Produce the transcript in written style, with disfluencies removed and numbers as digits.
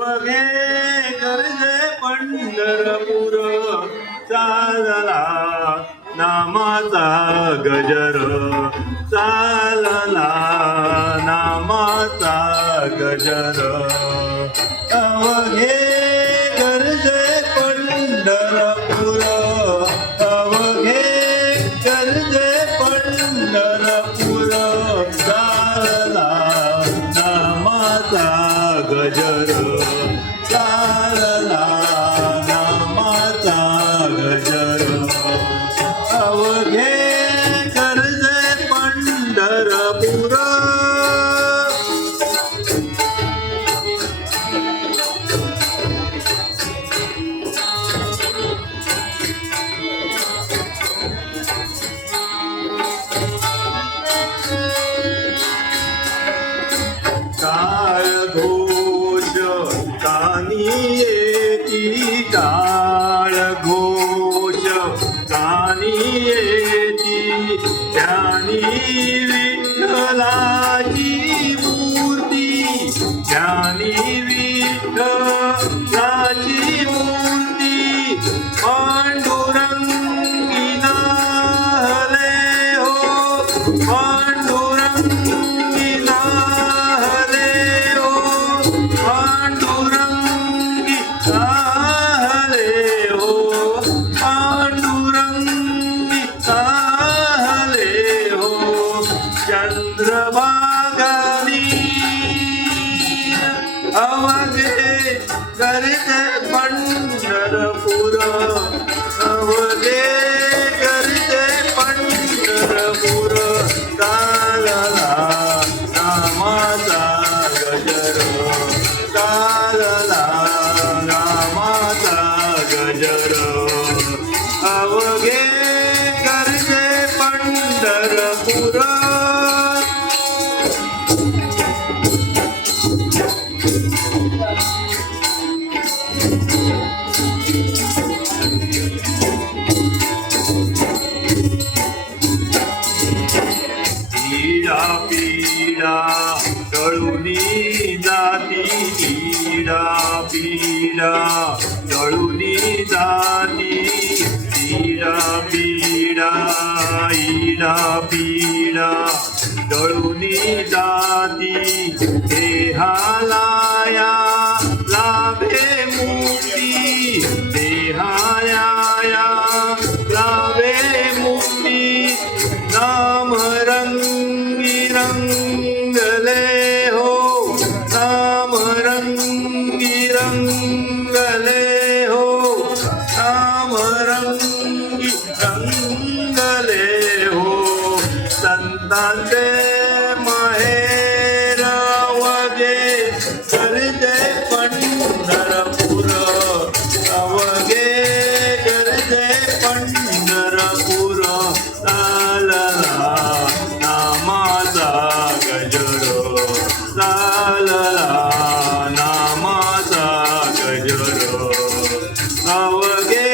वगे गर्जे पंढरपूर चालला नामाचा गजर चालला नामाचा गजर अवघे गर्जे पंढरपूर अवघे गर्जे पंढरपूर चालला नामाचा गजर चालला नामाचा गजर अवघे गर्जे पंढरपूर काळ घोष कानी येती काळ घोष कानी येती ज्ञानी विठ्ठलाची मूर्ती ज्ञानी विठ्ठलाची मूर्ती पांडुरंगी नाहले हो पांडुरंगी नाहले हो पांडुरंगी नाहले हो पांडुरंगी नाहले हो चंद्रभागानी अवघे गर्जे पंढरपूर अवघे गर्जे पंढरपूर चालला नामाचा गजर चालला नामाचा गजर अवघे गर्जे पंढरपूर पीडा पीडा टळूनी जाती पीडा पीडा टळूनी जाती पीडा पीडा ईडा पीडा टळूनी जाती देहालाया लाभे मुक्ती देहाया लाभे मुक्ती नाम रंगी रंगले हो नाम रंगी रंगले हो नाम रंगी रंगले हो संतांचे माहेर अवघे गर्जे पंढरपूर अवघे गर्जे पंढरपूर चालला नामाचा गजर चालला नामाचा गजर अवघे